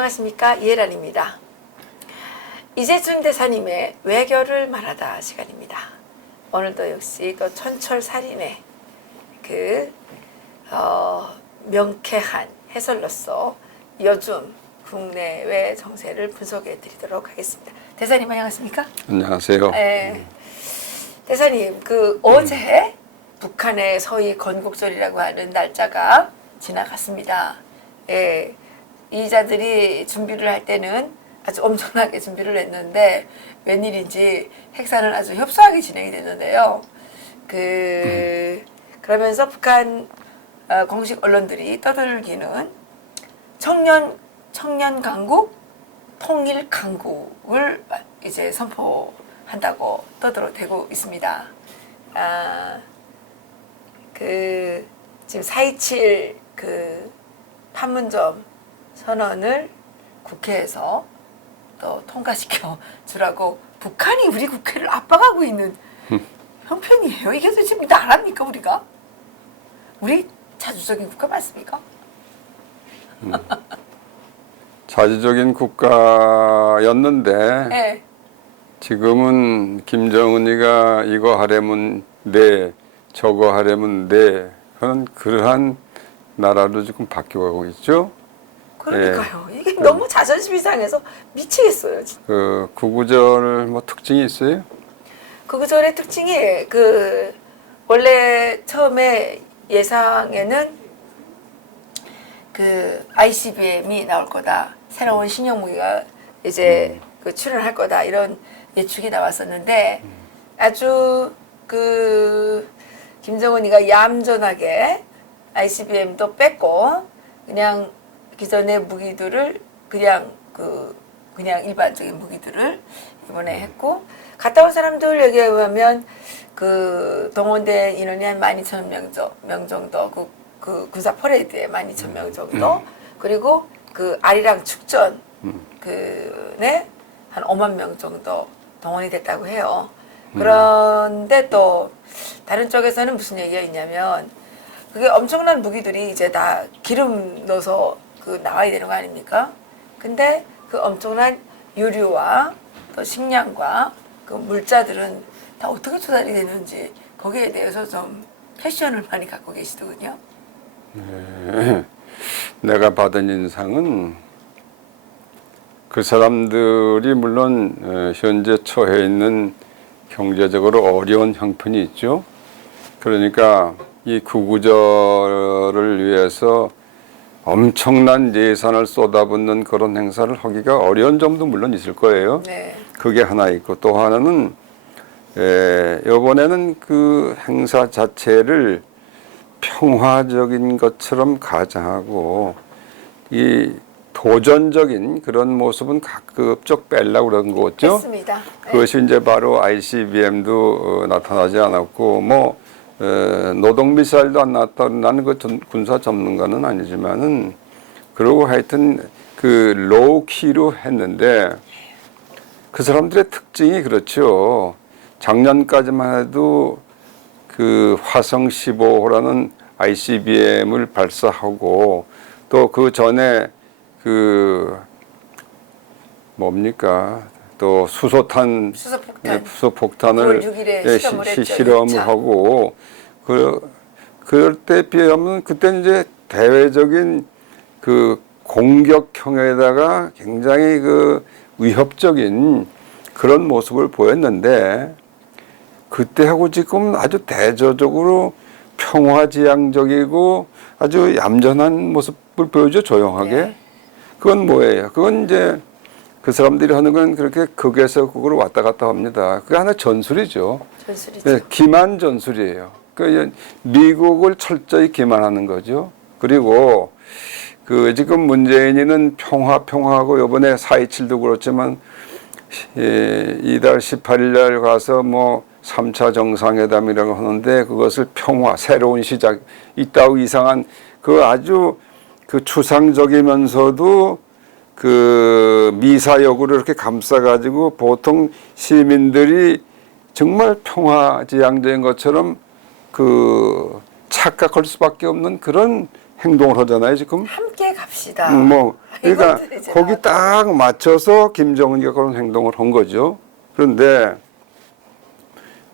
안녕하십니까, 이혜란입니다. 이재준 대사님의 외교를 말하다 시간입니다. 오늘도 역시 또 촌철살인의 명쾌한 해설로서 요즘 국내외 정세를 분석해 드리도록 하겠습니다. 대사님 안녕하십니까? 안녕하세요. 네. 대사님, 어제 북한의 소위 건국절이라고 하는 날짜가 지나갔습니다. 예, 이자들이 준비를 할 때는 아주 엄청나게 준비를 했는데 웬일인지 행사는 아주 협소하게 진행이 됐는데요. 그러면서 북한 공식 언론들이 떠들기는 청년 강국, 통일 강국을 이제 선포한다고 떠들어대고 있습니다. 지금 4.27 판문점 선언을 국회에서 또 통과시켜 주라고 북한이 우리 국회를 압박하고 있는 형편이에요. 이게 도대체 나랍니까 우리가? 우리 자주적인 국가 맞습니까? 자주적인 국가였는데 네. 지금은 김정은이가 이거 하려면 네, 저거 하려면 네 하는 그러한 나라로 지금 바뀌어가고 있죠. 그러니까요. 이게 너무 자존심이 상해서 미치겠어요. 구구절 뭐 특징이 있어요? 구구절의 특징이 원래 처음에 예상에는 ICBM이 나올 거다. 새로운 신형 무기가 이제 출현할 거다. 이런 예측이 나왔었는데 아주 김정은이가 얌전하게 ICBM도 뺐고 그냥 기존의 무기들을 그냥 일반적인 무기들을 이번에 했고, 갔다 온 사람들 얘기에 의하면 동원된 인원이 한 12,000명 정도, 군사 퍼레이드에 12,000명 정도, 그리고 아리랑 축전 한 5만 명 정도 동원이 됐다고 해요. 그런데 또 다른 쪽에서는 무슨 얘기가 있냐면 그게 엄청난 무기들이 이제 다 기름 넣어서 나와야 되는 거 아닙니까? 근데 엄청난 유류와 또 식량과 물자들은 다 어떻게 조달이 되는지 거기에 대해서 좀 패션을 많이 갖고 계시더군요. 네. 내가 받은 인상은 그 사람들이 물론 현재 처해 있는 경제적으로 어려운 형편이 있죠. 그러니까 이 구구절을 위해서 엄청난 예산을 쏟아붓는 그런 행사를 하기가 어려운 점도 물론 있을 거예요. 네. 그게 하나 있고, 또 하나는 이번에는 그 행사 자체를 평화적인 것처럼 가장하고 이 도전적인 그런 모습은 가급적 빼려고 그런 거죠. 했습니다. 네. 그것이 이제 바로 ICBM도 나타나지 않았고, 노동미사일도 안 나왔다. 나는 군사 전문가는 아니지만은, 그러고 하여튼 로우키로 했는데, 그 사람들의 특징이 그렇죠. 작년까지만 해도 화성 15호라는 ICBM을 발사하고, 또 그 전에 또 수소폭탄을 실험을 하고, 그럴 때 비하면 그때 이제 대외적인 공격형에다가 굉장히 위협적인 그런 모습을 보였는데, 그때하고 지금 아주 대조적으로 평화지향적이고 아주 얌전한 모습을 보여줘, 조용하게. 네. 그건 뭐예요? 그건 이제 그 사람들이 하는 건 그렇게 극에서 극으로 왔다 갔다 합니다. 그게 하나 전술이죠. 전술이죠. 네, 기만 전술이에요. 미국을 철저히 기만하는 거죠. 그리고 지금 문재인이는 평화하고 이번에 4.27도 그렇지만 이달 18일 날 가서 3차 정상회담이라고 하는데, 그것을 평화, 새로운 시작, 이따위 이상한 아주 추상적이면서도 미사역으로 이렇게 감싸가지고 보통 시민들이 정말 평화지향적인 것처럼 착각할 수밖에 없는 그런 행동을 하잖아요, 지금. 함께 갑시다. 뭐 그러니까 이것들이 이제 거기 나왔죠. 딱 맞춰서 김정은이가 그런 행동을 한 거죠. 그런데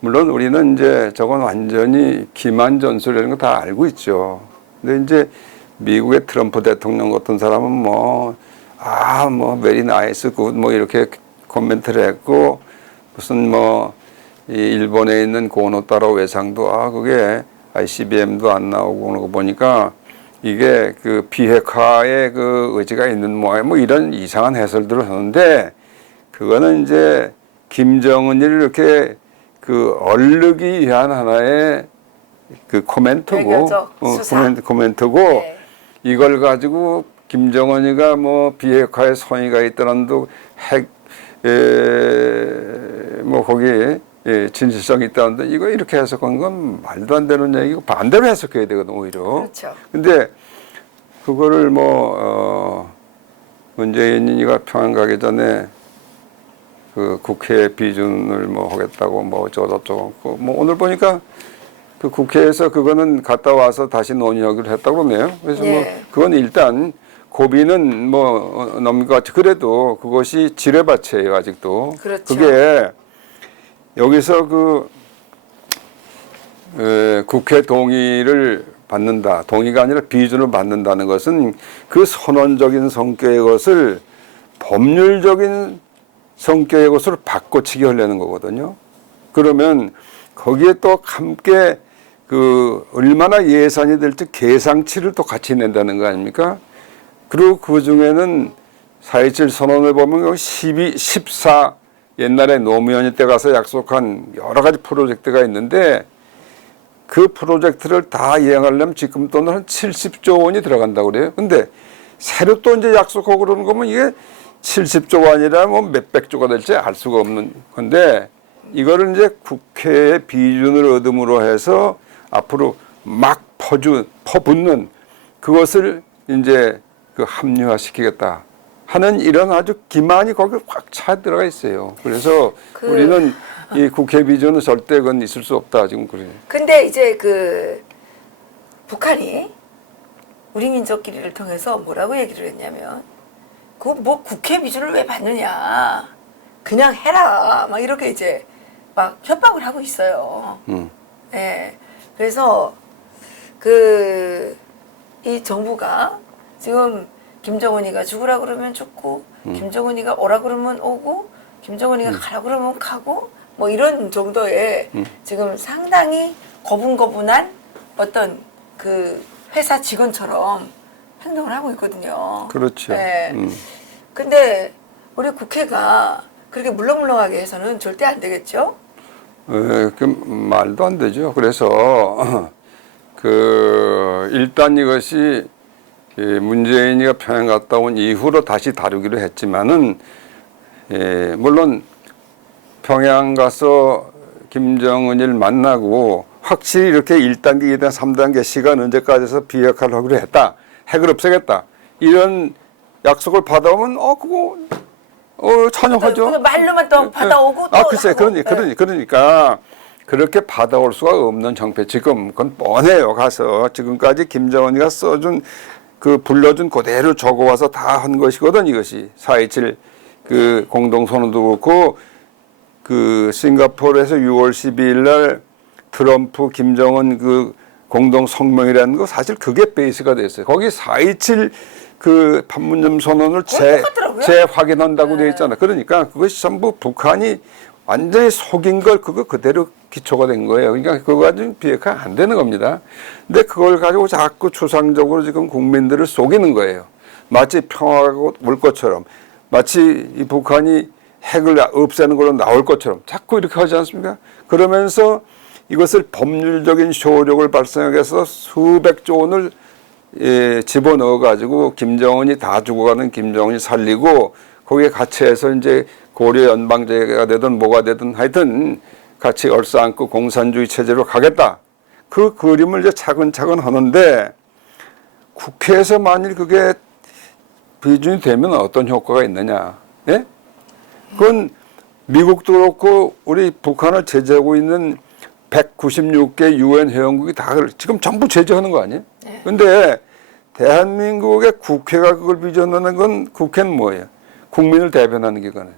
물론 우리는 이제 저건 완전히 기만 전술이라는 거 다 알고 있죠. 근데 이제 미국의 트럼프 대통령 같은 사람은 뭐 very nice, good 뭐 이렇게 코멘트를 했고 무슨 뭐 이 일본에 있는 고노타로 외상도 그게 ICBM도 안 나오고 그런 거 보니까 이게 그 비핵화의 그 의지가 있는 모양 뭐 이런 이상한 해설들을 하는데 그거는 이제 김정은이를 이렇게 그 얼르기 위한 하나의 그 코멘트고 외교적 수사. 코멘트고 네. 이걸 가지고 김정은이가 뭐 비핵화에 성의가 있다는도 뭐 거기에 진실성이 있다는데 이거 이렇게 해석한 건 말도 안 되는 얘기고 반대로 해석해야 되거든 오히려. 그렇죠. 근데 그거를 문재인이가 평양 가기 전에 그 국회 비준을 뭐 하겠다고 뭐 어쩌고저쩌고 뭐 오늘 보니까 그 국회에서 그거는 갔다 와서 다시 논의하기로 했다고 그러네요. 그래서 뭐 예. 그건 일단 고비는 뭐 넘긴 것 같이 그래도 그것이 지뢰밭이에요 아직도. 그렇죠. 그게 여기서 국회 동의를 받는다. 동의가 아니라 비준을 받는다는 것은 그 선언적인 성격의 것을 법률적인 성격의 것으로 바꿔치기 하려는 거거든요. 그러면 거기에 또 함께 그 얼마나 예산이 될지 계상치를 또 같이 낸다는 거 아닙니까? 그리고 그 중에는 4.27 선언을 보면 12, 14 옛날에 노무현이 때 가서 약속한 여러 가지 프로젝트가 있는데 그 프로젝트를 다 이행하려면 지금 돈은 한 70조 원이 들어간다고 그래요. 근데 새로 또 이제 약속하고 그러는 거면 이게 70조가 아니라 뭐 몇백조가 될지 알 수가 없는 건데 이거를 이제 국회의 비준을 얻음으로 해서 앞으로 막 퍼붓는 그것을 이제 그 합리화시키겠다 하는 이런 아주 기만이 거기 확 차 들어가 있어요. 그래서 우리는 이 국회 비준은 절대 그건 있을 수 없다 지금 그래요. 근데 이제 그 북한이 우리 민족끼리를 통해서 뭐라고 얘기를 했냐면 그 뭐 국회 비준을 왜 받느냐 그냥 해라 막 이렇게 이제 막 협박을 하고 있어요. 예. 그래서 그 이 정부가 지금 김정은이가 죽으라 그러면 죽고 김정은이가 오라 그러면 오고 김정은이가 가라 그러면 가고 뭐 이런 정도의 지금 상당히 거분거분한 어떤 그 회사 직원처럼 행동을 하고 있거든요. 그렇죠. 네. 근데 우리 국회가 그렇게 물렁물렁하게 해서는 절대 안 되겠죠? 그 말도 안 되죠. 그래서 일단 이것이 문재인이가 평양 갔다 온 이후로 다시 다루기로 했지만은 물론 평양 가서 김정은을 만나고 확실히 이렇게 1단계, 2단계, 3단계 시간 언제까지 해서 비핵화를 하기로 했다. 핵을 없애겠다. 이런 약속을 받아오면 그거 찬용하죠. 그 말로만 또 받아오고 또 글쎄 하고. 그러니까 그렇게 받아올 수가 없는 형태. 지금 그건 뻔해요. 가서 지금까지 김정은이가 써준 그 불러준 그대로 적어와서 다 한 것이거든 이것이 4.27 그 공동선언도 그렇고 그 싱가포르에서 6월 12일 날 트럼프 김정은 그 공동 성명이라는 거 사실 그게 베이스가 됐어요. 거기 4.27 그 판문점 선언을 재확인한다고 되어 있잖아. 그러니까 그것이 전부 북한이 완전히 속인 걸 그거 그대로 기초가 된 거예요. 그러니까 그거 가지고 비핵화 안 되는 겁니다. 근데 그걸 가지고 자꾸 추상적으로 지금 국민들을 속이는 거예요. 마치 평화가 올 것처럼, 마치 이 북한이 핵을 없애는 걸로 나올 것처럼 자꾸 이렇게 하지 않습니까? 그러면서 이것을 법률적인 효력을 발생하게 해서 수백조 원을 집어넣어 가지고 김정은이 다 죽어가는 김정은이 살리고 거기에 같이 해서 이제 고려 연방제가 되든 뭐가 되든 하여튼 같이 얼싸안고 공산주의 체제로 가겠다. 그 그림을 이제 차근차근 하는데 국회에서 만일 그게 비준이 되면 어떤 효과가 있느냐? 예? 그건 미국도 그렇고 우리 북한을 제재하고 있는 196개 유엔 회원국이 다 지금 전부 제재하는 거 아니에요? 그런데 대한민국의 국회가 그걸 빚어내는 건 국회는 뭐예요? 국민을 대변하는 기관이에요.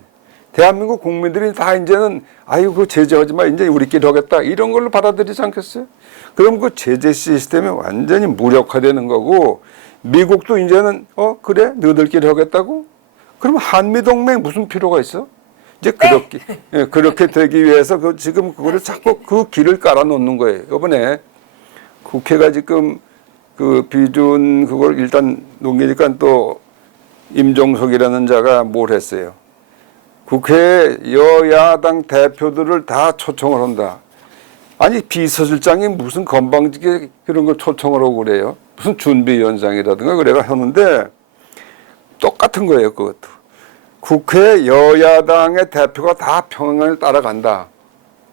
대한민국 국민들이 다 이제는 아이고 그 제재하지 마 이제 우리끼리 하겠다 이런 걸로 받아들이지 않겠어요? 그럼 그 제재 시스템이 완전히 무력화되는 거고 미국도 이제는 그래 너희들끼리 하겠다고? 그럼 한미동맹 무슨 필요가 있어? 이제 그렇게 예, 그렇게 되기 위해서 지금 그거를 자꾸 그 길을 깔아놓는 거예요. 이번에 국회가 지금 그 비준 그걸 일단 넘기니까 또 임종석이라는 자가 뭘 했어요? 국회 여야당 대표들을 다 초청을 한다. 아니 비서실장이 무슨 건방지게 그런 걸 초청을 하고 그래요? 무슨 준비위원장이라든가 그래가 하는데 똑같은 거예요. 그것도. 국회 여야당의 대표가 다 평양을 따라간다.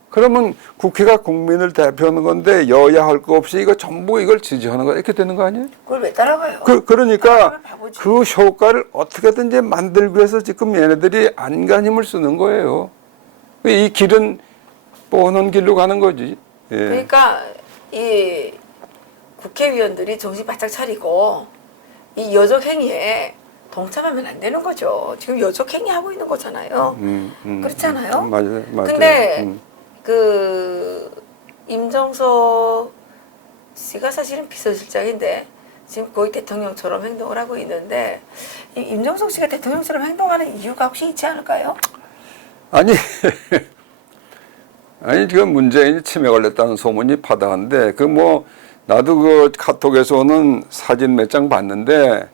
그러면 국회가 국민을 대표하는 건데 여야 할 거 없이 이거 전부 이걸 지지하는 거 이렇게 되는 거 아니에요? 그걸 왜 따라가요? 그러니까 바보지. 그 효과를 어떻게든지 만들기 위해서 지금 얘네들이 안간힘을 쓰는 거예요. 이 길은 뻔한 길로 가는 거지. 예. 그러니까 이 국회의원들이 정신 바짝 차리고 이 여적 행위에 동참하면 안 되는 거죠. 지금 여적 행위 하고 있는 거잖아요. 그렇잖아요. 맞아요. 근데 그 임종석 씨가 사실은 비서실장인데 지금 거의 대통령처럼 행동을 하고 있는데 이 임종석 씨가 대통령처럼 행동하는 이유가 혹시 있지 않을까요? 아니 지금 문재인이 치매 걸렸다는 소문이 파다한데 그 뭐 나도 그 카톡에서 오는 사진 몇 장 봤는데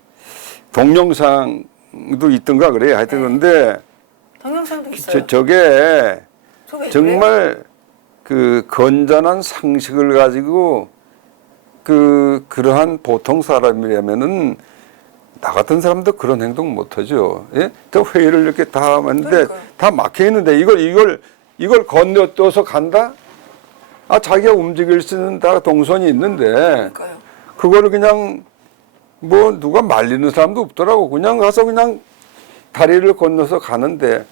동영상도 있던가 그래요. 하여튼 그런데 동영상도 있어요. 저게 저게 정말 그 건전한 상식을 가지고 그러한 보통 사람이라면은 나 같은 사람도 그런 행동 못 하죠. 예? 또 회의를 이렇게 다 하는데 그러니까요. 다 막혀 있는데 이걸 건너뛰어서 간다? 아 자기가 움직일 수 있는 다 동선이 있는데 그러니까요. 그거를 그냥 뭐 누가 말리는 사람도 없더라고. 그냥 가서 그냥 다리를 건너서 가는데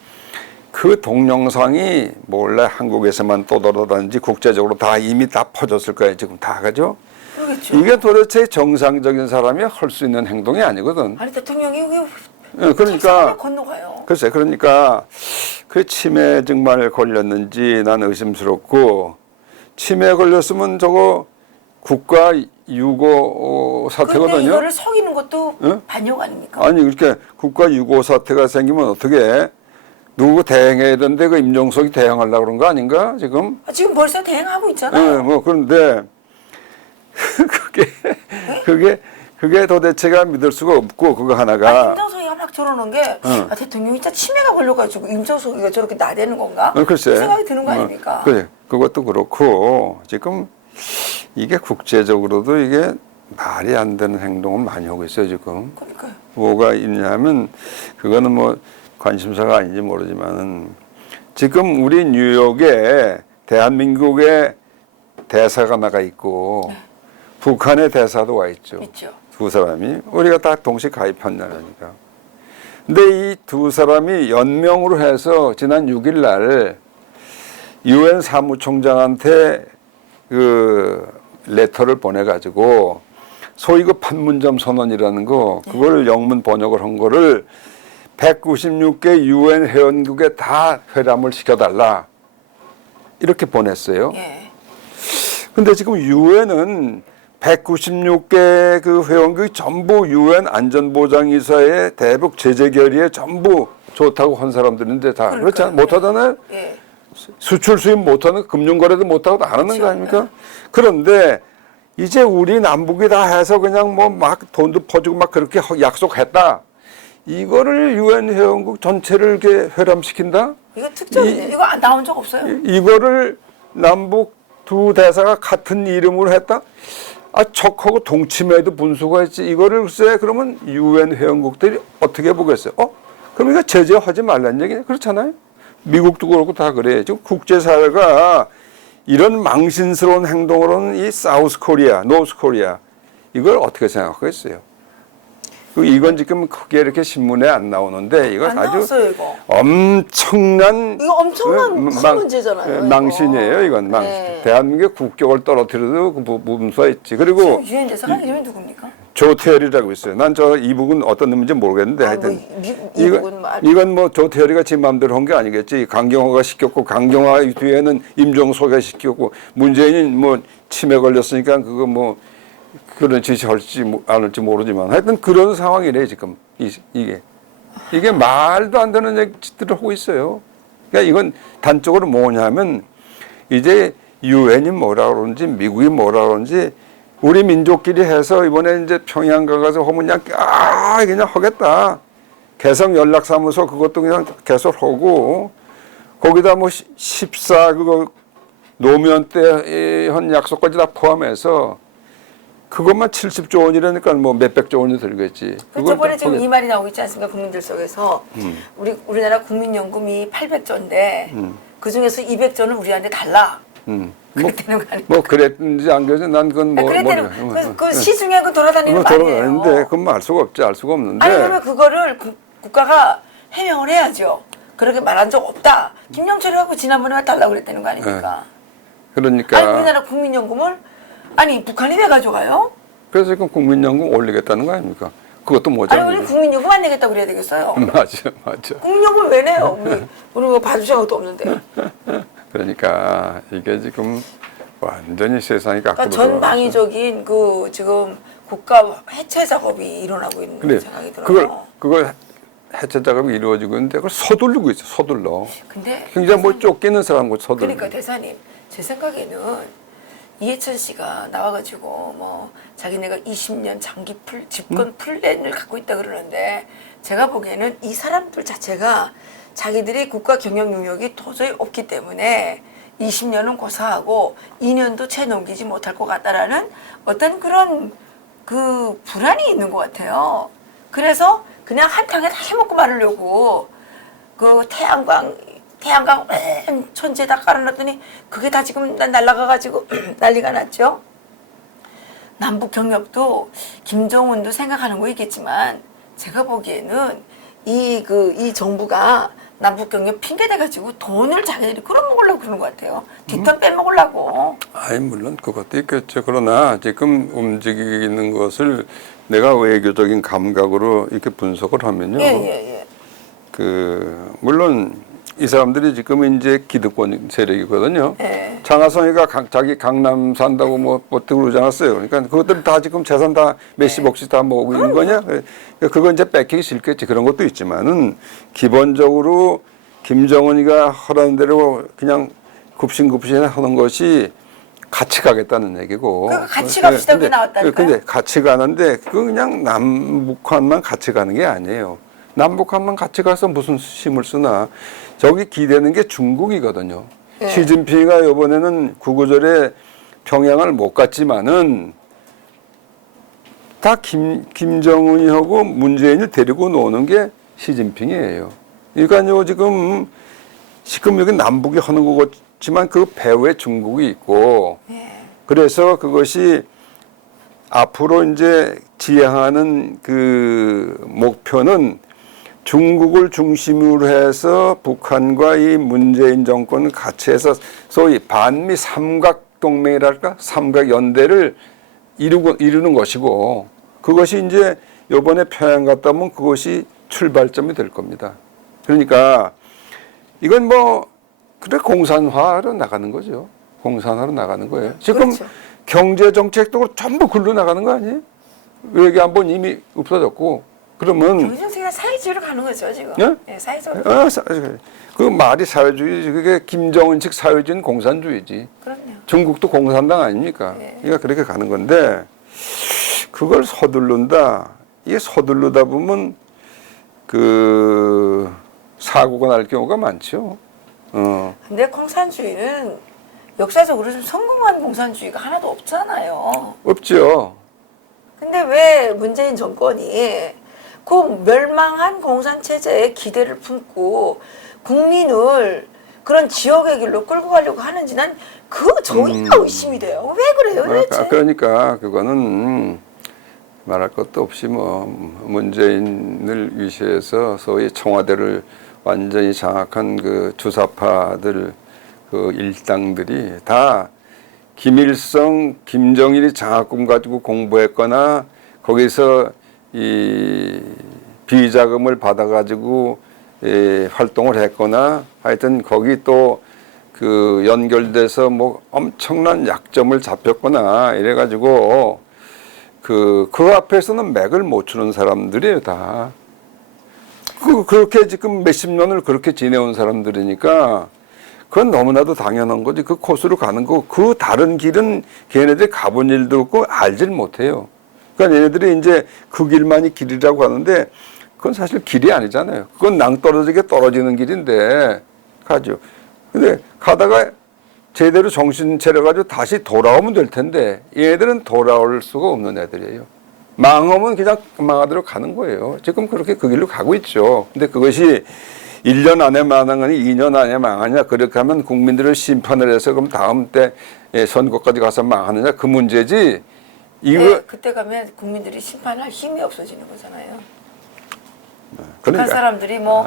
그 동영상이 몰래 한국에서만 떠돌아다니지 국제적으로 다 이미 다 퍼졌을 거예요. 지금 다 가죠. 그러겠죠. 이게 도대체 정상적인 사람이 할 수 있는 행동이 아니거든. 아니 대통령이 왜 예, 그러니까 건너가요? 글쎄 그러니까 그 치매 정말 걸렸는지 난 의심스럽고 치매 걸렸으면 저거 국가 유고 근데 사태거든요. 이거를 속이는 것도 응? 반역 아닙니까? 아니 그렇게 국가 유고 사태가 생기면 어떻게 누구 대행해야 되는데 그 임종석이 대행하려고 그런 거 아닌가 지금? 지금 벌써 대행하고 있잖아요. 예, 뭐 그런데 그게 도대체가 믿을 수가 없고 그거 하나가 임종석이가 막 저러는 게 응. 대통령이 진짜 치매가 걸려가지고 임종석이가 저렇게 나대는 건가? 글쎄 그 생각이 드는 거 아닙니까? 그래 그것도 그렇고 지금 이게 국제적으로도 이게 말이 안 되는 행동을 많이 하고 있어요 지금. 그러니까요. 뭐가 있냐면 그거는 뭐 관심사가 아닌지 모르지만은 지금 우리 뉴욕에 대한민국의 대사가 나가 있고 북한의 대사도 와 있죠. 있죠. 두 사람이 우리가 다 동시 가입한 나라니까. 근데 이 두 사람이 연명으로 해서 지난 6일 날 유엔 사무총장한테 그 레터를 보내가지고 소위 그 판문점 선언이라는 거 그걸 영문 번역을 한 거를 196개 유엔 회원국에 다 회람을 시켜달라 이렇게 보냈어요. 예. 근데 지금 유엔은 196개 그 회원국이 전부 유엔 안전보장이사의 대북 제재 결의에 전부 좋다고 한 사람들인데 다 그렇지 않아요? 못하잖아요. 예. 수출 수입 못하는 금융거래도 못하고 다 하는 그렇죠. 거 아닙니까? 그런데 이제 우리 남북이 다 해서 그냥 뭐 막 돈도 퍼주고 막 그렇게 약속했다. 이거를 유엔 회원국 전체를 이렇게 회람시킨다? 이거 특종이네. 이거 나온 적 없어요. 이거를 남북 두 대사가 같은 이름으로 했다? 아, 척하고 동치미에도 분수가 있지. 이거를 글쎄 그러면 유엔 회원국들이 어떻게 보겠어요? 그럼 이거 제재하지 말라는 얘기네. 그렇잖아요. 미국도 그렇고 다 그래. 지금 국제사회가 이런 망신스러운 행동으로는 이 사우스 코리아, 노스 코리아 이걸 어떻게 생각하겠어요? 이건 지금 크게 이렇게 신문에 안 나오는데 이건 안 아주 나왔어요, 이거. 엄청난 이거 엄청난 큰 문제잖아요. 이거. 망신이에요. 이건 망신. 네. 대한민국의 국격을 떨어뜨려도 그 문수가 있지. 그리고 지금 유엔 대사가 이름이 누굽니까? 조태열이라고 있어요. 난 저 이북은 어떤 놈인지 모르겠는데 하여튼 이건 뭐 조태열이가 지 마음대로 한 게 아니겠지. 강경화가 시켰고 강경화 뒤에는 임종소가 시켰고 문재인이 뭐 치매 걸렸으니까 그거 뭐 그런 짓이 할지 안 할지 모르지만 하여튼 그런 상황이래 지금 이게 말도 안 되는 짓들을 하고 있어요. 그러니까 이건 단적으로 뭐냐면 이제 유엔이 뭐라 그러는지 미국이 뭐라 그러는지 우리 민족끼리 해서 이번에 이제 평양 가서 하면 그냥 하겠다. 개성 연락사무소 그것도 그냥 계속 하고 거기다 뭐 14 그거 노무현 때 한 약속까지 다 포함해서 그것만 70조 원이라니까 뭐 몇백조 원이 들겠지. 저번에 지금 이 말이 나오고 있지 않습니까? 국민들 속에서 우리나라 국민연금이 800조인데 그 중에서 200조는 우리한테 달라. 그랬다는 거 아니에요? 뭐 그랬는지 안 그랬는지 난 그건 뭐 그랬다는 그 시중에 그 돌아다니는 거 아니에요? 돌아다니는데 그건 알 수가 없지. 알 수가 없는데. 아니 그러면 그거를 국가가 해명을 해야죠. 그렇게 말한 적 없다. 김영철이하고 지난번에 달라고 그랬다는 거 아닙니까? 그러니까. 아니 우리나라 국민연금을 아니 북한이 왜 가져가요? 그래서 지금 국민연금 올리겠다는 거 아닙니까? 그것도 모자라. 아니 우리 국민연금 안 내겠다고 그래야 되겠어요? 맞아. 국민연금 왜 내요? 우리 뭐 봐주신 것도 없는데. 그러니까 이게 지금 완전히 세상이 그러니까 전방위적인 그 지금 국가 해체 작업이 일어나고 있는 생각이 들어요. 그걸 해체 작업이 이루어지고 있는데 그걸 서두르고 있어. 서둘러. 근데 굉장히 뭐 쫓기는 사람고 서둘러. 그러니까 대사님 제 생각에는 이해찬 씨가 나와가지고 뭐 자기네가 20년 장기 집권 플랜을 갖고 있다 그러는데 제가 보기에는 이 사람들 자체가 자기들이 국가 경영 능력이 도저히 없기 때문에 20년은 고사하고 2년도 채 넘기지 못할 것 같다라는 어떤 그런 그 불안이 있는 것 같아요. 그래서 그냥 한탕에 다 해먹고 말으려고 그 태양광 천지에다 깔아놨더니 그게 다 지금 날아가가지고 난리가 났죠. 남북 경협도 김정은도 생각하는 거 있겠지만 제가 보기에는 이 정부가 남북 경협 핑계 대가지고 돈을 자기들이 끌어먹으려고 그러는 것 같아요. 뒷돈 빼먹으려고. 아니 물론 그것도 있겠죠. 그러나 지금 움직이는 것을 내가 외교적인 감각으로 이렇게 분석을 하면요. 그 물론 이 사람들이 지금 이제 기득권 세력이거든요. 장하성이가 자기 강남 산다고 뭐 그러지 않았어요. 그러니까 그것들 다 지금 재산 다 몇십억씩 다 모으고 있는 거냐? 그건 이제 뺏기기 싫겠지. 그런 것도 있지만은 기본적으로 김정은이가 하라는 대로 그냥 굽신굽신 하는 것이 같이 가겠다는 얘기고. 같이 갑시다. 그게 나왔다니까요. 근데 같이 가는데 그 그냥 남북한만 같이 가는 게 아니에요. 남북한만 같이 가서 무슨 힘을 쓰나. 저기 기대는 게 중국이거든요. 시진핑이가 이번에는 구구절에 평양을 못 갔지만은 다 김정은이하고 문재인을 데리고 노는 게 시진핑이에요. 그러니까요 지금 여기 남북이 하는 것 같지만 그 배후에 중국이 있고 그래서 그것이 앞으로 이제 지향하는 그 목표는 중국을 중심으로 해서 북한과 이 문재인 정권을 같이 해서 소위 반미 삼각동맹이랄까? 삼각연대를 이루는 것이고 그것이 이제 이번에 평양 갔다 오면 그것이 출발점이 될 겁니다. 그러니까 이건 뭐 그래 공산화로 나가는 거죠. 공산화로 나가는 거예요. 지금 그렇죠. 경제정책도 전부 글로 나가는 거 아니에요? 외교안보는 이미 없어졌고 그러면 경제정책이 사회주의로 가는 거죠 지금. 예? 사회주의. 그 말이 사회주의, 그게 김정은식 사회주의는 공산주의지. 그럼요. 중국도 공산당 아닙니까? 그러니까 그렇게 가는 건데 그걸 서두른다. 이게 서두르다 보면 그 사고가 날 경우가 많죠. 근데 공산주의는 역사적으로 좀 성공한 공산주의가 하나도 없잖아요. 없죠. 근데 왜 문재인 정권이 그 멸망한 공산체제에 기대를 품고 국민을 그런 지옥의 길로 끌고 가려고 하는지 난 그거 저희가 의심이 돼요. 왜 그래요 도대체? 그러니까 그거는 말할 것도 없이 뭐 문재인을 위시해서 소위 청와대를 완전히 장악한 그 주사파들 그 일당들이 다 김일성, 김정일이 장학금 가지고 공부했거나 거기서 이 비자금을 받아가지고 활동을 했거나 하여튼 거기 또 그 연결돼서 뭐 엄청난 약점을 잡혔거나 이래가지고 그 앞에서는 맥을 못 추는 사람들이에요, 다. 그렇게 지금 몇십 년을 그렇게 지내온 사람들이니까 그건 너무나도 당연한 거지. 그 코스로 가는 거, 그 다른 길은 걔네들이 가본 일도 없고 알질 못해요. 그러니까 얘네들이 이제 그 길만이 길이라고 하는데 그건 사실 길이 아니잖아요. 그건 낭떠러지게 떨어지는 길인데 가죠. 근데 가다가 제대로 정신 차려가지고 다시 돌아오면 될 텐데 얘네들은 돌아올 수가 없는 애들이에요. 망하면 그냥 망하도록 가는 거예요. 지금 그렇게 그 길로 가고 있죠. 근데 그것이 1년 안에 망하니 2년 안에 망하냐, 그렇게 하면 국민들을 심판을 해서 그럼 다음 때 선거까지 가서 망하느냐, 그 문제지. 이거 네, 그때 가면 국민들이 심판할 힘이 없어지는 거잖아요. 그러니까 북한 사람들이 뭐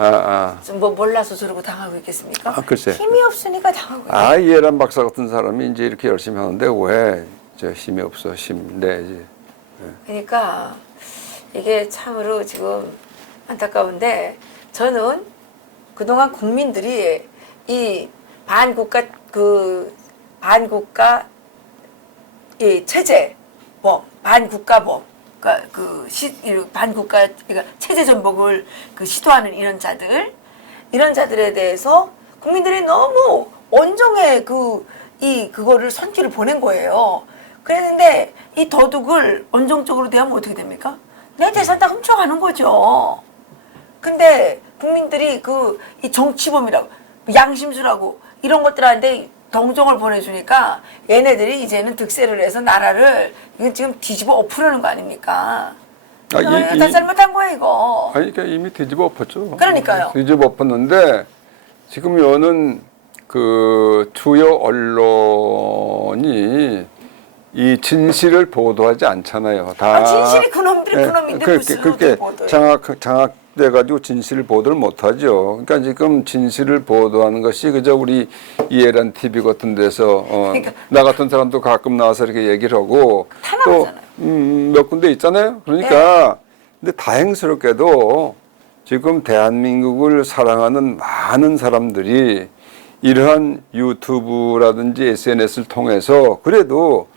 몰라서 저러고 당하고 있겠습니까? 글쎄. 힘이 없으니까 당하고 있어요. 이해란 박사 같은 사람이 이제 이렇게 열심히 하는데 왜 저 힘이 없어, 힘 내지. 그러니까 이게 참으로 지금 안타까운데, 저는 그동안 국민들이 이 반국가 이 체제법, 반국가법, 그러니까 반국가, 그러니까 체제 전복을 시도하는 이런 자들에 대해서 국민들이 너무 온종의 그거를 선기를 보낸 거예요. 그랬는데 이 도둑을 온종적으로 대하면 어떻게 됩니까? 내 재산 다 훔쳐가는 거죠. 근데 국민들이 이 정치범이라고, 양심수라고 이런 것들한테 동정을 보내주니까 얘네들이 이제는 득세를 해서 나라를 이건 지금 뒤집어 엎으려는 거 아닙니까? 이거 다 잘못한 거야, 이거. 그러니까 이미 뒤집어 엎었죠. 그러니까요. 뒤집어 엎었는데 지금 여는 그 주요 언론이 이 진실을 보도하지 않잖아요. 다 진실이 그놈인데 무슨 그렇게 보도해. 장악돼가지고 진실을 보도를 못하죠. 그러니까 지금 진실을 보도하는 것이 그저 우리 이해란 TV 같은 데서 그러니까. 나 같은 사람도 가끔 나와서 이렇게 얘기를 하고 또 탄압하잖아요. 몇 군데 있잖아요. 그러니까 근데 다행스럽게도 지금 대한민국을 사랑하는 많은 사람들이 이러한 유튜브라든지 SNS를 통해서 그래도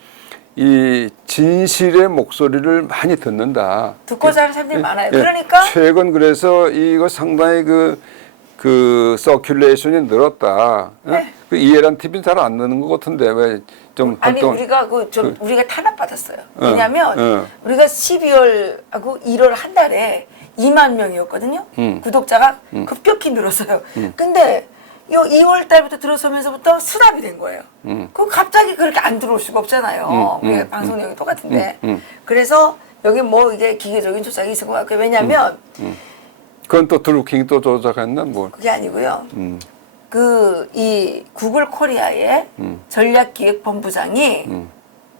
이 진실의 목소리를 많이 듣는다. 듣고자 하는 사람들이 많아요. 그러니까 최근 그래서 이거 상당히 그 서큘레이션이 늘었다. 네. 그 이해란 TV는 잘 안 느는 것 같은데 왜 좀 아니 우리가 우리가 탄압받았어요. 왜냐하면 우리가 12월하고 1월 한 달에 2만 명이었거든요. 구독자가 급격히 늘었어요. 근데 요 2월 달부터 들어서면서부터 수납이 된 거예요. 그 갑자기 그렇게 안 들어올 수가 없잖아요. 우리 방송 내용이 똑같은데. 그래서 여기 뭐 이게 기계적인 조작이 있을 것 같고요. 왜냐하면 그건 또 드루킹이 또 조작했나 뭐. 그게 아니고요. 이 구글 코리아의 전략기획본부장이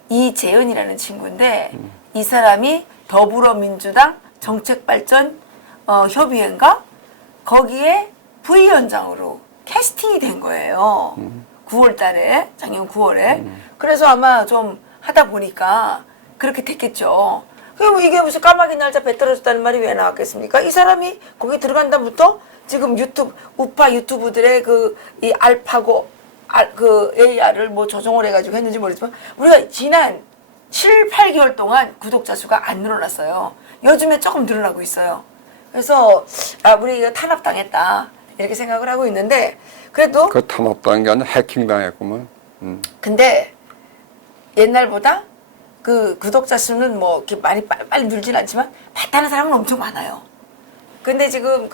이재은이라는 친구인데 이 사람이 더불어민주당 정책발전 협의회인가 거기에 부위원장으로 캐스팅이 된 거예요. 9월 달에, 작년 9월에. 그래서 아마 좀 하다 보니까 그렇게 됐겠죠. 그럼 이게 무슨 까마귀 날짜 배 떨어졌다는 말이 왜 나왔겠습니까? 이 사람이 거기 들어간 다음부터 지금 우파 유튜브들의 이 알파고, AR을 뭐 조정을 해가지고 했는지 모르지만 우리가 지난 7, 8개월 동안 구독자 수가 안 늘어났어요. 요즘에 조금 늘어나고 있어요. 그래서 우리 이거 탄압당했다. 이렇게 생각을 하고 있는데 그래도 그 탄압당한 게 아니라 해킹당했구만. 근데 옛날보다 그 구독자 수는 뭐 이렇게 많이 빨리 늘진 않지만 봤다는 사람은 엄청 많아요. 근데 지금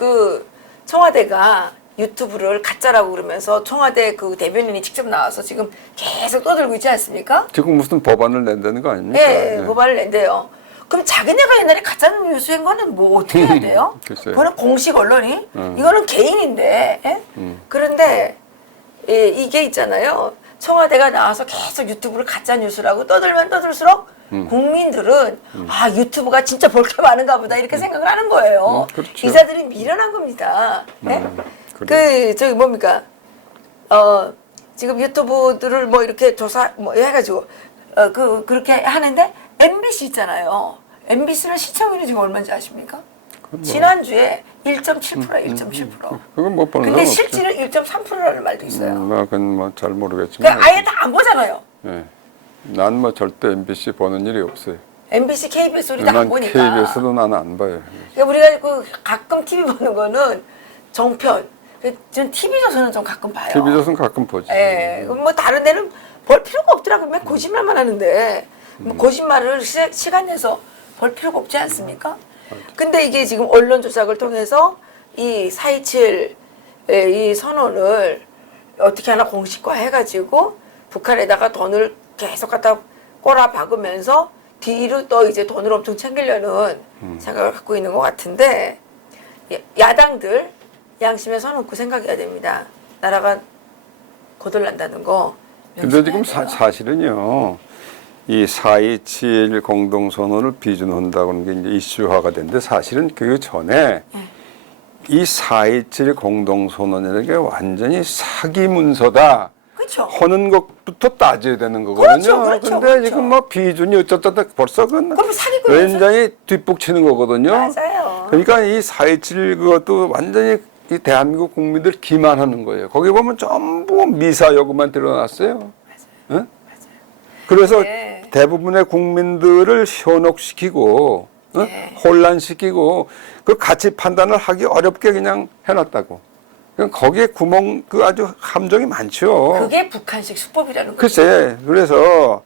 청와대가 유튜브를 가짜라고 그러면서 청와대 대변인이 직접 나와서 지금 계속 떠들고 있지 않습니까? 지금 무슨 법안을 낸다는 거 아닙니까? 네, 법안을 낸대요. 그럼 자기네가 옛날에 가짜 뉴스인 거는 뭐 어떻게 해야 돼요? 그거는 공식 언론이? 이거는 개인인데. 그런데 이게 있잖아요. 청와대가 나와서 계속 유튜브를 가짜 뉴스라고 떠들면 떠들수록 국민들은 유튜브가 진짜 볼 게 많은가 보다 이렇게 생각을 하는 거예요. 그렇죠. 기자들이 미련한 겁니다. 네? 그래. 저기 뭡니까? 지금 유튜브들을 뭐 이렇게 조사 뭐 해가지고 그렇게 하는데 MBC 있잖아요. MBC는 시청률이 지금 얼마인지 아십니까? 뭐. 지난주에 1.7%, 1.7%. 그건 못 보는 근데 사람 없죠. 실제는 1.3%라는 말도 있어요. 그건 뭐 잘 모르겠지만. 그러니까 아예 다 안 보잖아요. 예. 난 뭐 절대 MBC 보는 일이 없어요. MBC, KBS 우리 다 안 난 보니까. KBS도 나는 안 봐요. 그러니까 우리가 그 가끔 TV 보는 거는 정편. 전 TV조선은 좀 가끔 봐요. TV조선 가끔 보지. 예. 뭐 다른 데는 볼 필요가 없더라고요. 맨 거짓말만 하는데 뭐 거짓말을 시간 내서 볼 필요가 없지 않습니까? 근데 이게 지금 언론 조작을 통해서 이 4.27 이 선언을 어떻게 하나 공식화 해가지고 북한에다가 돈을 계속 갖다 꼬라 박으면서 뒤로 또 이제 돈을 엄청 챙기려는 생각을 갖고 있는 것 같은데 야당들 양심에 선 얹고 생각해야 됩니다. 나라가 거덜난다는 거. 근데 지금 명심해야 돼요. 사실은요, 이 4.27 공동선언을 비준한다고 하는 게 이제 이슈화가 됐는데 사실은 그 전에 이 4.27 공동선언이라는 게 완전히 사기 문서다. 그렇죠. 하는 것부터 따져야 되는 거거든요. 그렇죠, 근데 그렇죠. 지금 뭐 비준이 어쩌다 벌써 그건 그럼 사기꾼이죠. 굉장히 뒷북치는 거거든요. 맞아요. 그러니까 이 4.27 그것도 완전히 이 대한민국 국민들 기만하는 거예요. 거기 보면 전부 미사 여구만 드러났어요. 응? 그래서 네. 대부분의 국민들을 현혹시키고 네. 혼란시키고 그 가치 판단을 하기 어렵게 그냥 해놨다고. 그러니까 거기에 구멍 그 아주 함정이 많죠. 그게 북한식 수법이라는 거죠. 글쎄, 그래서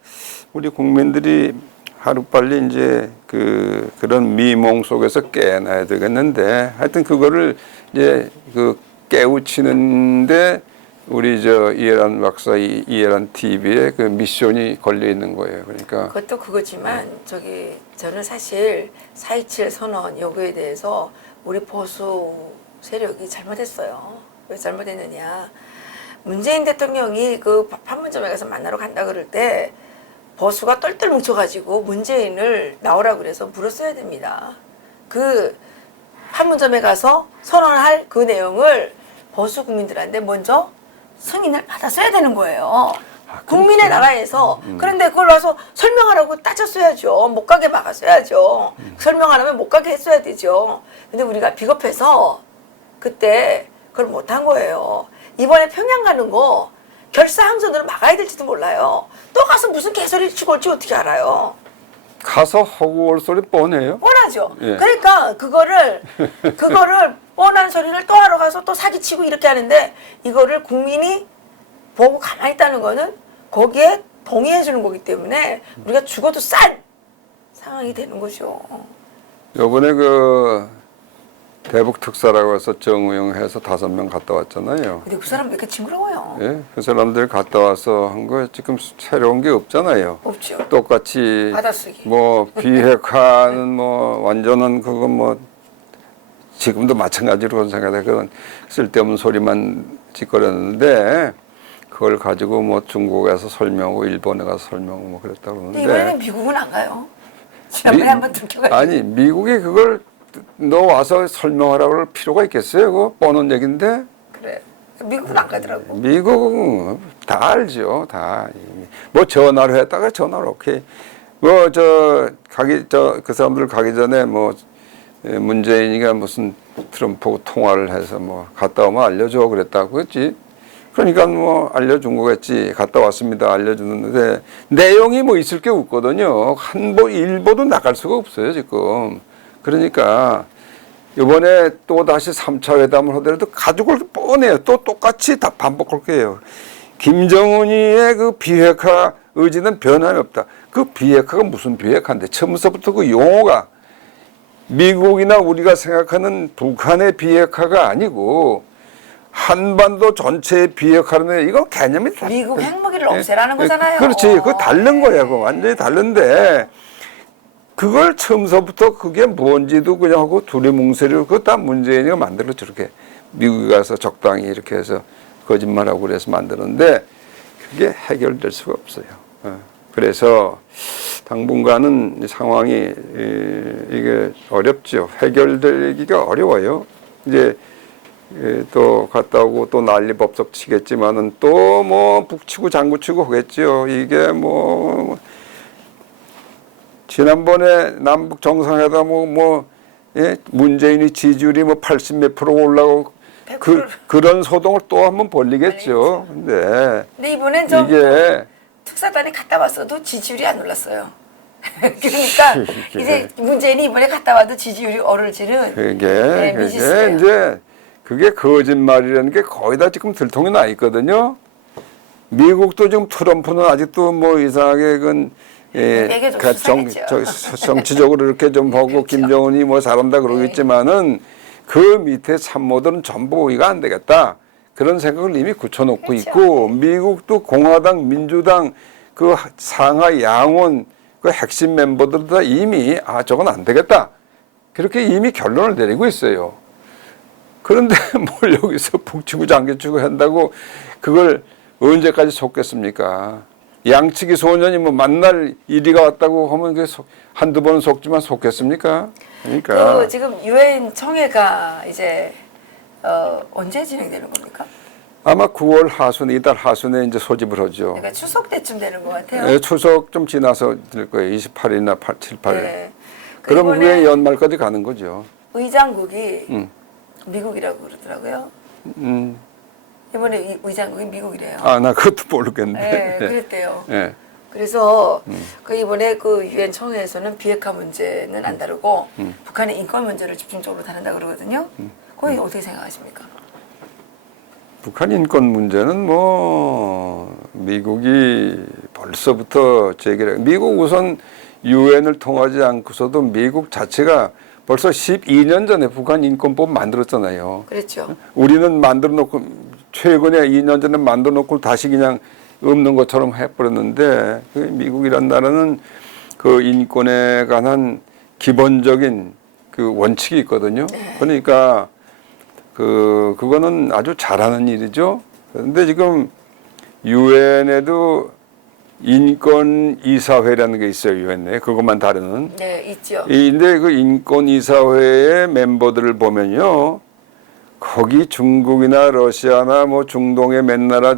우리 국민들이 하루빨리 이제 그런 미몽 속에서 깨어나야 되겠는데 하여튼 그거를 이제 그 깨우치는데 우리 저 이해란 박사 이해란 TV에 그 미션이 걸려 있는 거예요. 그러니까 그것도 그거지만 저는 사실 4.27 선언 요구에 대해서 우리 보수 세력이 잘못했어요. 왜 잘못했느냐? 문재인 대통령이 그 판문점에 가서 만나러 간다 그럴 때 보수가 똘똘 뭉쳐가지고 문재인을 나오라고 그래서 물었어야 됩니다. 그 판문점에 가서 선언할 그 내용을 보수 국민들한테 먼저 승인을 받았어야 되는 거예요. 국민의 나라에서. 그런데 그걸 와서 설명하라고 따졌어야죠. 못 가게 막았어야죠. 설명 안 하면 못 가게 했어야 되죠. 근데 우리가 비겁해서 그때 그걸 못한 거예요. 이번에 평양 가는 거 결사항전으로 막아야 될지도 몰라요. 또 가서 무슨 개소리 치고 올지 어떻게 알아요? 가서 하고 올 소리 뻔해요. 뻔하죠. 예. 그러니까 그거를 뻔한 소리를 또 하러 가서 또 사기치고 이렇게 하는데 이거를 국민이 보고 가만히 있다는 거는 거기에 동의해 주는 거기 때문에 우리가 죽어도 싼 상황이 되는 거죠. 요번에 그 대북 특사라고 해서 정우영 해서 5명 갔다 왔잖아요. 근데 그 사람 왜 이렇게 징그러워요? 예, 그 사람들 갔다 와서 한 거 지금 새로운 게 없잖아요. 없죠. 똑같이 받아쓰기. 뭐 비핵화는 뭐 완전한 그건 뭐 지금도 마찬가지로 생각해 그건 쓸데없는 소리만 짓거렸는데 그걸 가지고 뭐 중국에서 설명하고 일본에 가서 설명하고 뭐 그랬다 근데 그러는데 이번에는 미국은 안 가요. 지난번에 한번 들켜가지고. 아니 미국이 그걸 너 와서 설명하라고 할 필요가 있겠어요? 그거 뻔한 얘기인데 그래. 미국은 안 가더라고. 미국은 다 알죠, 다. 뭐 전화로 했다가 전화로 오케이. 뭐 그 사람들 가기 전에 뭐 문재인이가 무슨 트럼프하고 통화를 해서 뭐 갔다 오면 알려줘 그랬다고 했지. 그러니까 뭐 알려준 거겠지. 갔다 왔습니다. 알려주는데 내용이 뭐 있을 게 없거든요. 일보도 나갈 수가 없어요 지금. 그러니까 이번에 또 다시 3차 회담을 하더라도 가지고 뻔해요. 또 똑같이 다 반복할 거예요. 김정은이의 그 비핵화 의지는 변함이 없다. 그 비핵화가 무슨 비핵화인데 처음부터 그 용어가 미국이나 우리가 생각하는 북한의 비핵화가 아니고 한반도 전체의 비핵화는 이거 개념이 다 미국 핵무기를 없애라는 거잖아요. 그렇지. 그거 다른 거야. 그거 완전히 다른데 그걸 처음서부터 그게 뭔지도 그냥 하고 두리뭉술이고 그거 다 문재인이가 만들어 저렇게 미국에 가서 적당히 이렇게 해서 거짓말하고 그래서 만드는데 그게 해결될 수가 없어요. 그래서 당분간은 상황이 이게 어렵죠. 해결되기가 어려워요. 이제 또 갔다 오고 또 난리 법석 치겠지만은 또 뭐 북치고 장구치고 하겠죠. 이게 뭐 지난번에 남북 정상회담 예? 문재인이 지지율이 뭐 80 몇 프로 올라가고 100%. 그런 소동을 또 한번 벌리겠죠. 근데 이번엔 좀 이게 특사단이 갔다 왔어도 지지율이 안 올랐어요. 그러니까 이제 문재인이 이번에 갔다 와도 지지율이 오를지는 그게 미지수예요. 이제 그게 거짓말이라는 게 거의 다 지금 들통이 나 있거든요. 미국도 지금 트럼프는 아직도 뭐 이상하게 되게 좀 수상했죠. 정치적으로 이렇게 좀 보고 그렇죠. 김정은이 뭐 잘한다 그러겠지만은 그 밑에 참모들은 전부 이거 안 되겠다. 그런 생각을 이미 굳혀놓고 그렇죠. 있고 미국도 공화당, 민주당 그 상하 양원 그 핵심 멤버들도 다 이미 저건 안 되겠다. 그렇게 이미 결론을 내리고 있어요. 그런데 뭘 여기서 북치고 장기치고 한다고 그걸 언제까지 속겠습니까? 양치기 소년이 뭐 만날 일이가 왔다고 하면 그게 한두 번은 속지만 속겠습니까? 그러니까 그 지금 유엔 총회가 이제 언제 진행되는 겁니까? 아마 9월 하순 이달 하순에 이제 소집을 하죠. 그러니까 추석 때쯤 되는 것 같아요. 예, 추석 좀 지나서 될 거예요. 28일이나 7, 8일. 네. 그럼 이번에 후에 연말까지 가는 거죠. 의장국이 미국이라고 그러더라고요. 음. 이번에 의장국이 미국이래요. 나 그것도 모르겠네. 네, 그랬대요. 예. 그래서 그 이번에 그 유엔 총회에서는 비핵화 문제는 안 다루고 북한의 인권 문제를 집중적으로 다룬다 그러거든요. 거기 어떻게 생각하십니까? 북한 인권 문제는 뭐 미국이 벌써부터 제기를 미국 우선 유엔을 통하지 않고서도 미국 자체가 벌써 12년 전에 북한 인권법 만들었잖아요. 그랬죠. 우리는 만들어 놓고 최근에 2년 전에 만들어 놓고 다시 그냥 없는 것처럼 해버렸는데 그 미국이란 나라는 그 인권에 관한 기본적인 그 원칙이 있거든요. 그러니까 그거는 아주 잘하는 일이죠. 그런데 지금 유엔에도 인권이사회라는 게 있어요. 유엔에 그것만 다루는. 네, 있죠. 근데 그 인권이사회의 멤버들을 보면요. 거기 중국이나 러시아나 뭐 중동의 몇 나라,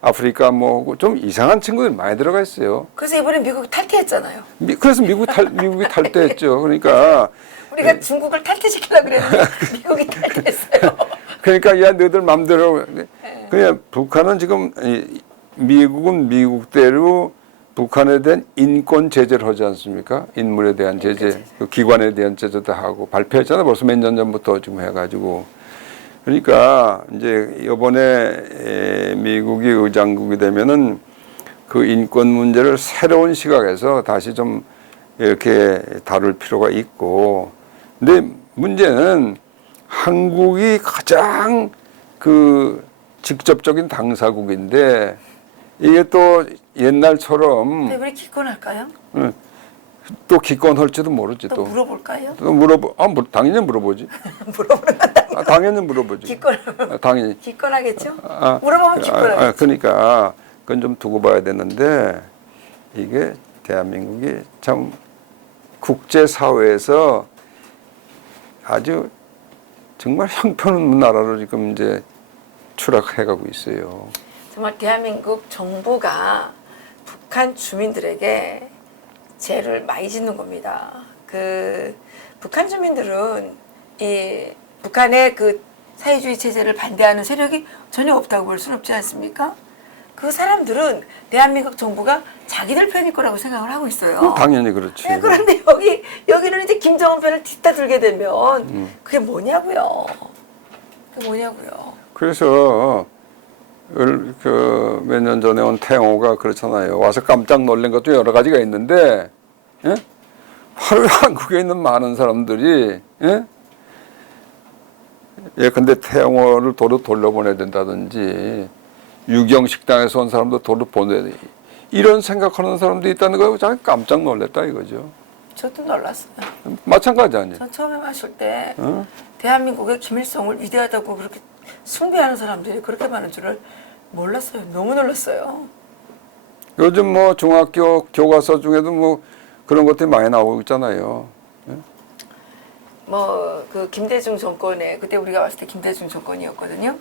아프리카 뭐 좀 이상한 친구들이 많이 들어가 있어요. 그래서 이번에 미국이 탈퇴했잖아요. 그래서 미국이 탈퇴했죠. 그러니까 우리가 중국을 탈퇴시키려고 그랬는데 미국이 탈퇴했어요. 그러니까 야 너희들 맘대로 그냥 북한은 지금 미국은 미국대로 북한에 대한 인권 제재를 하지 않습니까? 인물에 대한 제재, 그 기관에 대한 제재도 하고 발표했잖아요. 벌써 몇 년 전부터 지금 해가지고. 그러니까 이제 이번에 미국이 의장국이 되면은 그 인권 문제를 새로운 시각에서 다시 좀 이렇게 다룰 필요가 있고. 근데 문제는 한국이 가장 그 직접적인 당사국인데 이게 또 옛날처럼 이번에 기권할까요? 또 기권할지도 모르지 또 또. 물어볼까요? 당연히 물어보지. 물어보는 건다. 당연히 물어보지. 기권 당연히. 기권하겠죠? 물어보면 기권하겠죠. 그러니까 그건 좀 두고 봐야 되는데 이게 대한민국이 참 국제 사회에서 아주 정말 형편없는 나라로 지금 이제 추락해가고 있어요. 정말 대한민국 정부가 북한 주민들에게 죄를 많이 짓는 겁니다. 그 북한 주민들은 이 북한의 그 사회주의 체제를 반대하는 세력이 전혀 없다고 볼 수는 없지 않습니까? 그 사람들은 대한민국 정부가 자기들 편일 거라고 생각을 하고 있어요. 당연히 그렇지. 네, 그런데 여기는 이제 김정은 편을 딛다 들게 되면 그게 뭐냐고요. 그게 뭐냐고요. 그래서 그 몇 년 전에 온 태영호가 그렇잖아요. 와서 깜짝 놀란 것도 여러 가지가 있는데, 예? 바로 한국에 있는 많은 사람들이, 예? 근데 태영호를 도로 돌려보내야 된다든지, 유경식당에서 온 사람도 도로 보내야 돼. 이런 생각하는 사람도 있다는 거 참 깜짝 놀랐다 이거죠. 저도 놀랐어요. 마찬가지 아니에요. 전 처음에 마실 때 대한민국의 김일성을 위대하다고 그렇게 숭배하는 사람들이 그렇게 많은 줄을 몰랐어요. 너무 놀랐어요. 요즘 뭐 중학교 교과서 중에도 뭐 그런 것들이 많이 나오고 있잖아요. 뭐 그 김대중 정권에 그때 우리가 왔을 때 김대중 정권이었거든요.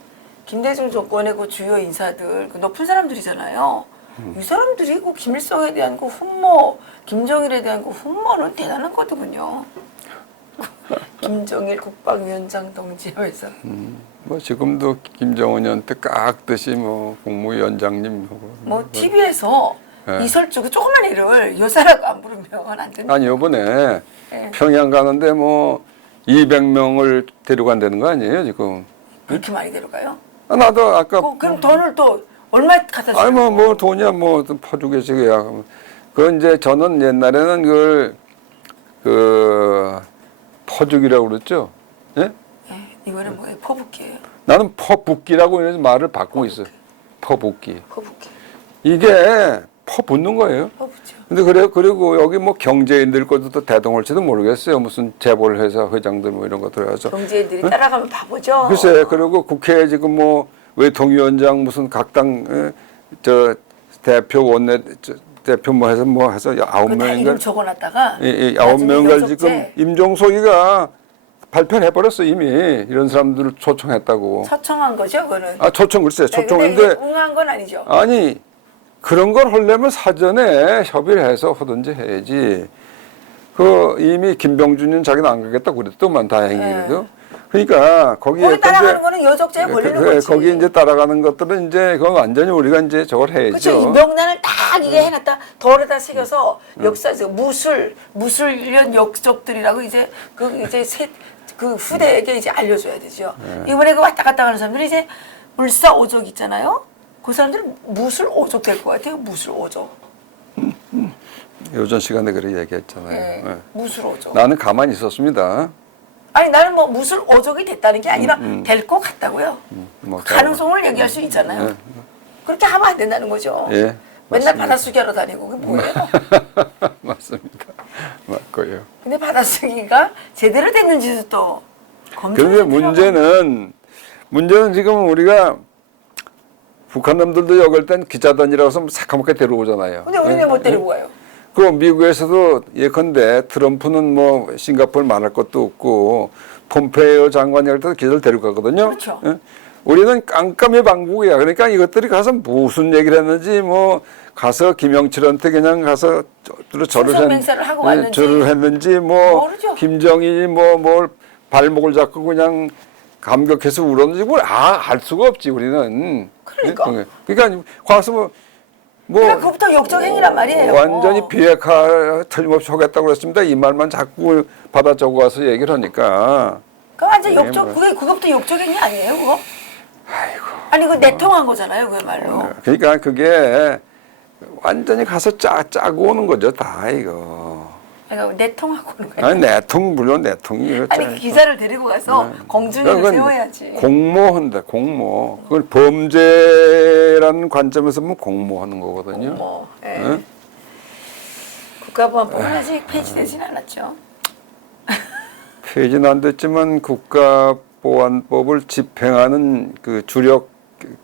김대중 정권의 그 주요 인사들 그 높은 사람들이잖아요. 이 사람들이 그 김일성에 대한 그 훈모, 김정일에 대한 그 훈모는 대단한 거더군요. 김정일 국방위원장 동지 하면서. 뭐 지금도 김정은이한테 깍듯이 뭐 국무위원장님 하고 뭐 TV에서 네. 이설주 그 조그만 애를 여사라고 안 부르면 안 된다. 아니 요번에 네. 평양 가는데 뭐 200명을 데려간다는 거 아니에요 지금? 그렇게 많이 데려가요? 아, 나도 아까 그럼 돈을 또 얼마 갖다 줘요? 아니 뭐 돈이야 뭐 퍼주겠지야. 그건 이제 저는 옛날에는 그 퍼주기라고 그랬죠. 예? 네, 이거는 뭐예요? 퍼붓기예요. 나는 퍼붓기라고 이런 말을 바꾸고 있어요. 퍼붓기. 퍼붓기. 이게 퍼붓는 거예요. 퍼붓죠. 근데 그리고 여기 뭐 경제인들 것도 또 대동할지도 모르겠어요. 무슨 재벌 회사 회장들 뭐 이런 것들 해서. 경제인들이 따라가면 바보죠. 글쎄, 그리고 국회에 지금 뭐 외통위원장 무슨 각당 저 대표 원내 대표 뭐 해서 9명인가 이름 적어놨다가 9명인가 지금 나중에 임종석이가 발표를 해버렸어 이미 이런 사람들을 초청했다고. 초청한 거죠, 그거는. 아 초청 글쎄 네, 근데 초청인데 응한 건 아니죠. 아니 그런 걸 하려면 사전에 협의를 해서 하든지 해야지. 그 이미 김병준은 자기는 안 가겠다고 그랬더만 다행히도. 그러니까 거기에 거기 따라가는 근데 거는 여적죄에 걸리는 거지. 거기 이제 따라가는 것들은 이제 그건 완전히 우리가 이제 저걸 해야죠. 그렇죠. 이 명단을 딱 이게 해놨다 돌에다 새겨서 역사적 무술련 역적들이라고 이제 그 후대에게 이제 알려줘야 되죠. 이번에 그 왔다 갔다 하는 사람들이 이제 물사오족 있잖아요. 그 사람들은 무술 오족 될 것 같아요. 무술 오족. 요전 시간에 그렇게 얘기했잖아요. 네. 네. 무술 오족. 나는 가만히 있었습니다. 아니 나는 뭐 무술 오족이 됐다는 게 아니라 될 것 같다고요. 뭐 가능성을 얘기할 수 있잖아요. 네. 그렇게 하면 안 된다는 거죠. 예, 맨날 맞습니다. 받아쓰기 하러 다니고 그게 뭐예요? 맞습니다. 맞고요. 근데 받아쓰기가 제대로 됐는지도 또 검증이 그런데 문제는 지금 우리가 북한 놈들도 여길 땐 기자단이라고 해서 새카맣게 데려오잖아요. 근데 우리는 예? 못 데리고 가요. 그 미국에서도 예컨대 트럼프는 뭐 싱가포르 말할 것도 없고 폼페이오 장관이 할 때도 기자를 데려가거든요. 그렇죠. 예? 우리는 깜깜이 방북이야. 그러니까 이것들이 가서 무슨 얘기를 했는지 뭐 가서 김영칠한테 그냥 가서 맹세를 하고 왔는지 절을 했는지 뭐 모르죠. 김정일이 뭘 발목을 잡고 그냥 감격해서 울었는지 뭘 알 수가 없지 우리는. 그러니까. 예? 그러니까 가서 뭐 그러니까 그것부터 역적행위란 말이에요. 완전히 비핵화 틀림없이 하겠다고 그랬습니다. 이 말만 자꾸 받아 적어와서 얘기를 하니까. 그 완전 이게 역적 뭐. 그것부터 역적행위 아니에요, 그거? 아이고. 아니 그 내통한 거잖아요, 그야말로. 그러니까 그게 완전히 가서 짜고 오는 거죠, 다 이거. 그러니까 내통하고 오는 거예요. 아니 내통 물론 내통이 아니 그 기자를 데리고 가서 공중위를 세워야지. 공모한다, 공모. 그걸 범죄라는 관점에서 보면 공모하는 거거든요. 뭐, 예. 응? 국가보안법은 아직 폐지되진 않았죠. 폐지는 안 됐지만 국가보안법을 집행하는 그 주력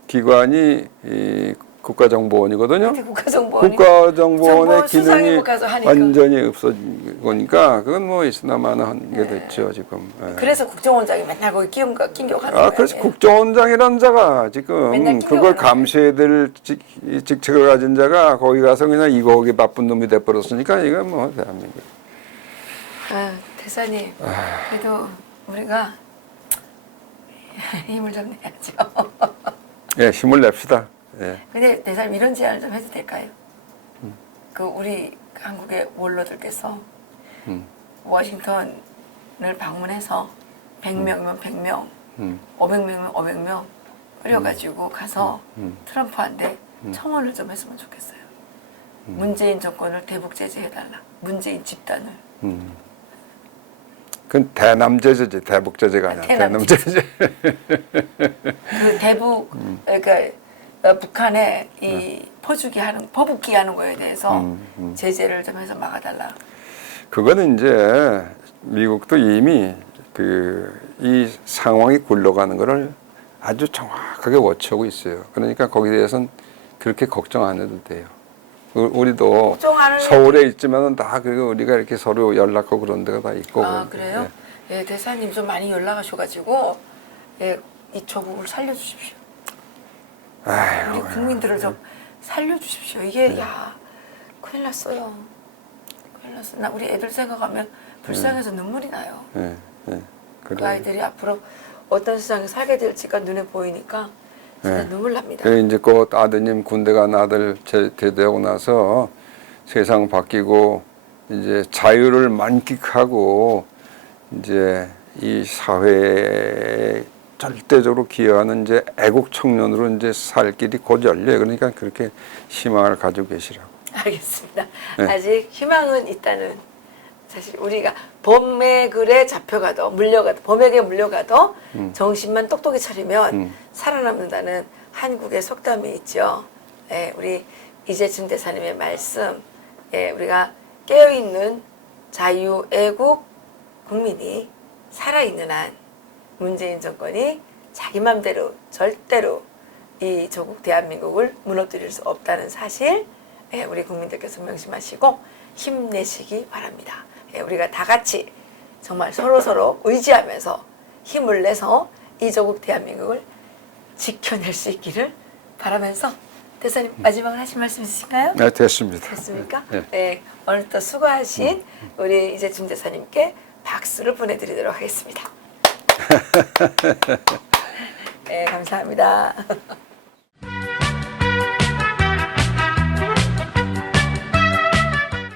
기관이 이 국가정보원이거든요. 근데 국가정보원이 국가정보원의 수상이 기능이 못 가서 하니까. 완전히 없어진 거니까 그건 뭐 있으나마나 한 게 됐죠 지금. 예. 그래서 국정원장이 맨날 거기 낑겨 가는 아, 거예요. 그래서 국정원장이라는 자가 맨날 지금 낑겨가는 그걸 감시해야 될 직책을 가진 자가 거기 가서 그냥 이거 거기 바쁜 놈이 돼버렸으니까 이건 뭐 대한민국. 아, 대사님, 그래도 우리가 힘을 좀 내야죠. 예, 힘을 냅시다. 예. 근데 대사님 이런 제안을 좀 해도 될까요? 그 우리 한국의 원로들께서 워싱턴을 방문해서 100명이면 100명, 500명이면 500명 끌려가지고 가서 트럼프한테 청원을 좀 했으면 좋겠어요. 문재인 정권을 대북 제재해달라. 문재인 집단을. 그건 대남제재지 대북 제재가 아니라 대남제재. 그 대북 그러니까 북한에 이 퍼붓기 하는 거에 대해서 제재를 좀 해서 막아달라. 그거는 이제 미국도 이미 이 상황이 굴러가는 것을 아주 정확하게 워치하고 있어요. 그러니까 거기에 대해서는 그렇게 걱정 안 해도 돼요. 우리도 서울에 있지만은 다 그리고 우리가 이렇게 서로 연락하고 그런 데가 다 있고. 아 그래요? 예, 대사님 좀 많이 연락하셔가지고 예, 이 조국을 살려주십시오. 아이고, 우리 국민들을 좀 살려주십시오. 이게 야 큰일 났어요. 큰일 났어. 나 우리 애들 생각하면 불쌍해서 눈물이 나요. 예, 예. 그 그래요. 아이들이 앞으로 어떤 세상에 살게 될지가 눈에 보이니까 진짜 네. 눈물 납니다. 그 이제 그 아드님 군대 간 아들 제대하고 나서 세상 바뀌고 이제 자유를 만끽하고 이제 이 사회에 절대적으로 기여하는 이제 애국 청년으로 이제 살 길이 곧 열려요. 그러니까 그렇게 희망을 가지고 계시라고. 알겠습니다. 네. 아직 희망은 있다는 사실 우리가 범액에 잡혀가도 물려가도 범에게 물려가도 정신만 똑똑히 차리면 살아남는다는 한국의 속담이 있죠. 예, 우리 이재준 대사님의 말씀, 예, 우리가 깨어있는 자유 애국 국민이 살아있는 한 문재인 정권이 자기 맘대로 절대로 이 조국 대한민국을 무너뜨릴 수 없다는 사실, 예, 우리 국민들께서 명심하시고 힘내시기 바랍니다. 예, 우리가 다 같이 정말 서로 의지하면서 힘을 내서 이 조국 대한민국을 지켜낼 수 있기를 바라면서 대사님 마지막으로 하실 말씀 있으신가요? 네, 됐습니다. 됐습니까? 네. 네, 오늘 또 수고하신 우리 이재준 대사님께 박수를 보내드리도록 하겠습니다. 네, 감사합니다.